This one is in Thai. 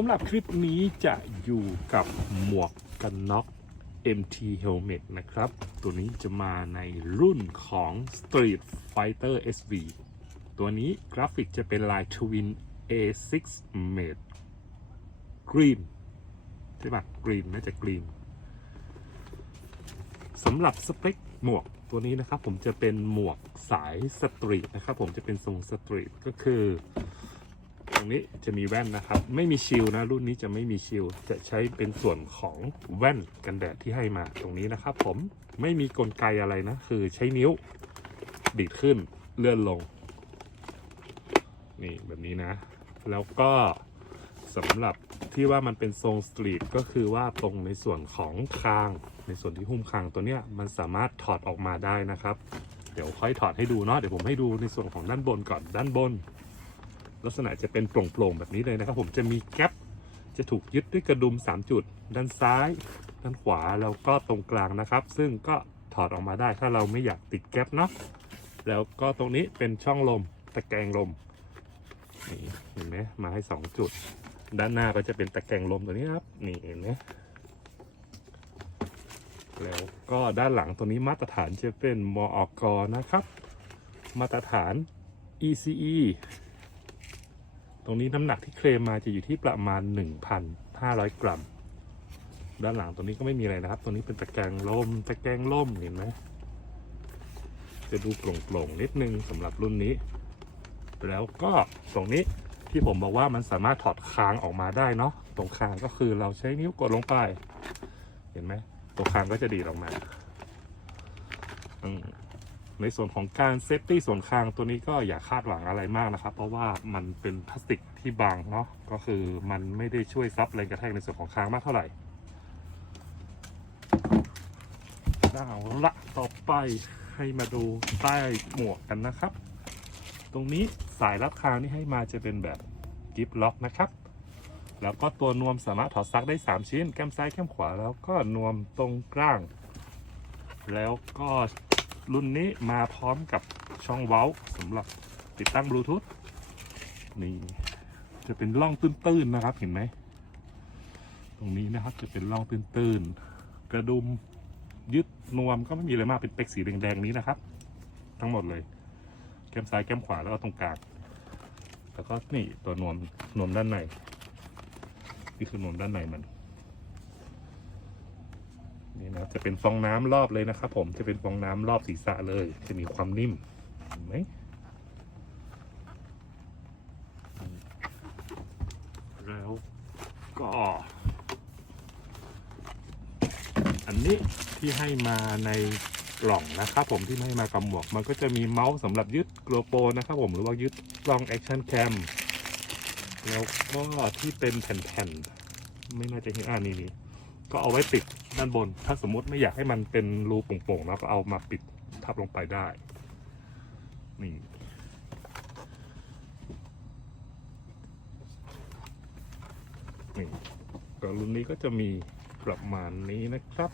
สำหรับคลิปนี้จะอยู่กับหมวกกันน็อก MT Helmet นะครับ ตัวนี้จะมาในรุ่นของ Street Fighter SV ตัวนี้กราฟิกจะเป็นลาย Twin A6 Mate Green ใช่ปะ Green น่าจะ Green สำหรับสเปคหมวกตัวนี้นะครับ ผมจะเป็นหมวกสายสตรีทนะครับ ผมจะเป็นทรงสตรีทก็คือ ตรงนี้จะมีแว่นนะครับ ไม่มีชิลนะ รุ่นนี้จะไม่มีชิลจะใช้เป็นส่วนของแว่นกันแดดที่ให้มาตรงนี้นะครับ ผมไม่มีกลไกอะไรนะ คือใช้นิ้วดีดขึ้นเลื่อนลง นี่แบบนี้นะ แล้วก็สำหรับที่ว่ามันเป็นทรงสตรีทก็คือว่าตรงในส่วนของคาง ในส่วนที่หุ้มคางตัวเนี้ยมันสามารถถอดออกมาได้นะครับ เดี๋ยวค่อยถอดให้ดูเนาะเดี๋ยวผมให้ดูในส่วนของด้านบนก่อนด้านบน ลักษณะจะเป็นโปร่งๆแบบนี้เลยนะครับ ผมจะมีแก๊ปจะถูกยึดด้วยกระดุม 3 จุด ด้านซ้าย ด้านขวาแล้วก็ตรงกลางนะครับ ซึ่งก็ถอดออกมาได้ถ้าเราไม่อยากติดแก๊ปเนาะแล้วก็ตรงนี้เป็นช่องลมตะแกรงลมนี่เห็นไหมมาให้ 2 จุด ด้านหน้าก็จะเป็นตะแกรงลมตัวนี้ครับนี่เห็นไหมแล้วก็ด้านหลังตัวนี้มาตรฐานจะเป็นมอกนะครับ มาตรฐาน ECE ตรงนี้น้ำหนักที่เคลมมาจะอยู่ที่ประมาณ 1,500 กรัม ด้านหลังตรงนี้ก็ไม่มีอะไรนะครับ ตรงนี้เป็นตะแกรงลมตะแกรงล่มเห็นไหมจะดูโปร่งๆนิดนึงสำหรับรุ่นนี้ แล้วก็ตรงนี้ที่ผมบอกว่ามันสามารถถอดคางออกมาได้เนาะตรงคางก็คือเราใช้นิ้วกดลงไป เห็นไหมตัวคางก็จะดีดออกมาอืม ในส่วนของการเซฟตี้ส่วนคางตัวนี้ก็อย่าคาดหวังอะไรมากนะครับ เพราะว่ามันเป็นพลาสติกที่บางเนาะก็คือมันไม่ได้ช่วยซับแรงกระแทกในส่วนของคางมากเท่าไหร่เอาละต่อไปให้มาดูใต้หมวกกันนะครับ ตรงนี้สายรัดคางที่ให้มาจะเป็นแบบกิฟล็อกนะครับแล้วก็ตัวนวมสามารถถอดซักได้ 3 ชิ้น แก้มซ้ายแก้มขวาแล้วก็นวมตรงกลาง แล้วก็ รุ่นนี้มาพร้อมกับช่องเว้าสำหรับติดตั้งบลูทูธนี่จะเป็นร่องตื้นๆนะครับเห็นไหม ตรงนี้นะครับจะเป็นร่องตื้นๆ กระดุมยึดนวมก็ไม่มีอะไรมากเป็นเป็กสีแดงๆนี้นะครับ ทั้งหมดเลย แก้มซ้ายแก้มขวาแล้วก็ตรงกลางแล้วก็นี่ตัวนวมนวมด้านในนี่คือนวมด้านในมัน นี่นะจะเป็นฟองน้ำรอบเลยนะครับผมจะเป็นฟองน้ำรอบศีรษะเลย จะมีความนิ่มเห็นไหมแล้วก็อันนี้ที่ให้มาในกล่องนะครับผมที่ให้มากับหมวก มันก็จะมีเมาส์สำหรับยึดโกลโปนะครับผมหรือว่ายึดกล้องแอคชั่นแคมแล้วก็ที่เป็นแผ่นๆไม่น่าจะเห็นอ่านี่นี่ก็เอาไว้ปิด ด้านบน ถ้าสมมติไม่อยากให้มันเป็นรูโป่งๆแล้วก็เอามาปิดทับลงไปได้ นี่ นี่ก็รุ่นนี้ก็จะมีประมาณนี้นะครับ